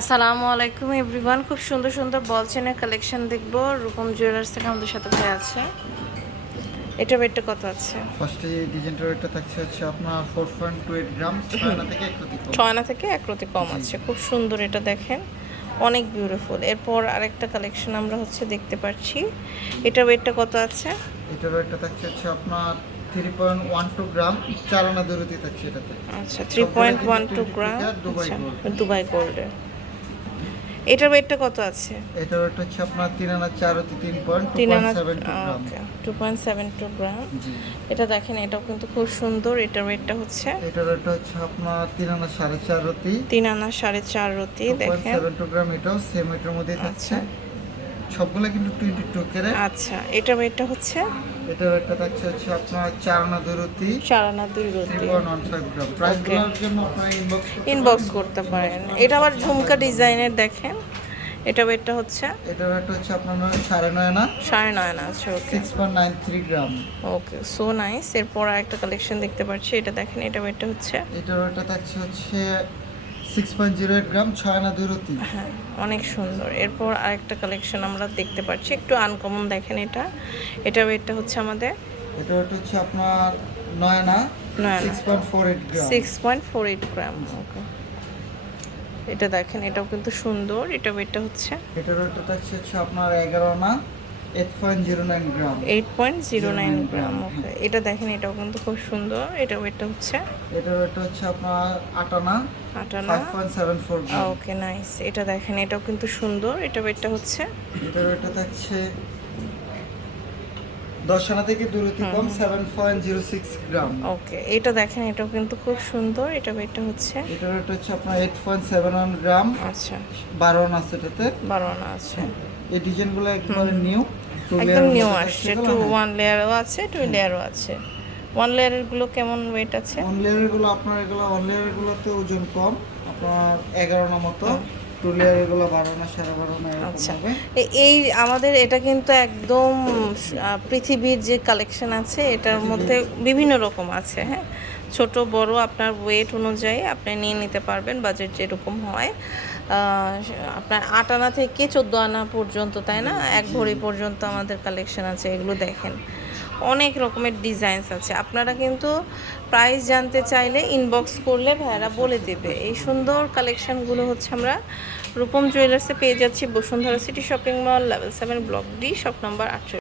আসসালামু আলাইকুম এভরিওয়ান। খুব সুন্দর সুন্দর বল চেনের কালেকশন দেখব। রূপম জুয়েলার্স থেকে আমাদের সাথে ভাই আছে। এটা রেটটা কত আছে? ফার্স্টে ডিজাইনটার রেটটা থাকছে হচ্ছে আপনার four point two eight gram ছয় আনা থেকে এক প্রতি কম। ছয় আনা থেকে এক রতি কম আছে। খুব সুন্দর এটা দেখেন। অনেক বিউটিফুল এরপর আরেকটা কালেকশন আমরা হচ্ছে দেখতে পাচ্ছি। এটা ওয়েটটা কত আছে? এটার রেটটা থাকছে হচ্ছে আপনার three point one two gram চার আনা দূরত্বে থাকছে এটাতে। আচ্ছা three point one two gram Dubai আচ্ছা দুবাই গোল্ডের এটার ওয়েটটা কত আছে? এটার রেট হচ্ছে আপনার তিন আনা চার হতে তিন পয়েন্ট তিন আনা two point seven two gram. এটা দেখেন এটাও কিন্তু খুব সুন্দর এটার ওয়েটটা হচ্ছে এটার ওয়েটটা হচ্ছে আপনার তিন আনা সাড়ে চার রতি। তিন আনা সাড়ে চার রতি দেখেন। সেভেন টু গ্রাম এটাও সেম এটার মধ্যেই থাকছে। সবগুলো কিন্তু টোয়েন্টি টু কেরে। আচ্ছা এটা ওয়েটটা হচ্ছে? এটার রেটটা থাকছে হচ্ছে আপনার চার আনা দূরত্বে চার আনা দুই থ্রি রতি পয়েন্ট ওয়ান ফাইভ গ্রাম প্রাইসগুলোর জন্য আপনার ইনবক্স ইনবক্স করতে পারেন। এটা আবার ঝুমকা ডিজাইনের দেখেন। এটা ওয়েটটা হচ্ছে? এটার রেট হচ্ছে আপনার সাড়ে নয় আনা সাড়ে নয় আনা আছে okay six point nine three gram okay so nice এরপর আরেকটা কালেকশন দেখতে পাচ্ছি। এটা দেখেন এটা ওয়েটটা হচ্ছে? এটার ওটা থাকছে হচ্ছে six point zero eight gram ছয় আনা দূরত্ব হ্যাঁ অনেক সুন্দর। এরপর আরেকটা কালেকশন আমরা দেখতে পাচ্ছি। একটু আনকমন দেখেন এটা। এটা ওয়েটটা হচ্ছে আমাদের এটা ওটা হচ্ছে আপনার নয় আনা six point four eight gram six point four eight gram okay এটা দেখেন এটাও কিন্তু সুন্দর। এটা ওয়েটটা হচ্ছে এটার ওটা থাকছে হচ্ছে আপনার এগারো আনা eight point zero nine gram eight point zero nine gram gram, okay এটা দেখেন এটাও কিন্তু খুব সুন্দর। এটা ওয়েটটা হচ্ছে? এটার ওটা হচ্ছে আপনার আটানা seven four gram okay nice এটা দেখেন এটাও কিন্তু সুন্দর। এটা ওয়েটটা হচ্ছে? এটার ওটা থাকছে দশ আনা থেকে দূরত্ব কম seven point zero six gram okay এটা দেখেন এটাও কিন্তু খুব সুন্দর। এটা ওয়েটটা হচ্ছে? এটার ওটা হচ্ছে আপনার eight point seven one gram আচ্ছা। বারো আনা আছে এটাতে। বারো আনা আছে। এই ডিজাইনগুলো একবারে নিউ একদম নিউ আসছে টু ওয়ান লেয়ারও আছে টু লেয়ারও আছে। ওয়ান লেয়ারেরগুলো কেমন ওয়েট আছে? অন লেয়ারগুলো আপনার এগুলো অন লেয়ারগুলোতে ওজন কম আপনার এগারো না মতো। টু লেয়ারগুলো বারো না সাড়ে বারো না আচ্ছা। এই আমাদের এটা কিন্তু একদম পৃথিবীর যে কালেকশন আছে এটার মধ্যে বিভিন্ন রকম আছে হ্যাঁ। ছোট বড় আপনার ওয়েট অনুযায়ী আপনি নিয়ে নিতে পারবেন বাজেট যেরকম হয়। আপনার আট আনা থেকে চোদ্দ আনা পর্যন্ত, তাই না? এক ভরি পর্যন্ত আমাদের কালেকশন আছে, এগুলো দেখেন। অনেক রকমের ডিজাইনস আছে। আপনারা কিন্তু প্রাইস জানতে চাইলে ইনবক্স করলে ভাইয়ারা বলে দেবে। এই সুন্দর কালেকশনগুলো হচ্ছে আমরা রূপম জুয়েলার্সে পেয়ে যাচ্ছি Bashundhara city shopping mall level seven block D shop number আটশো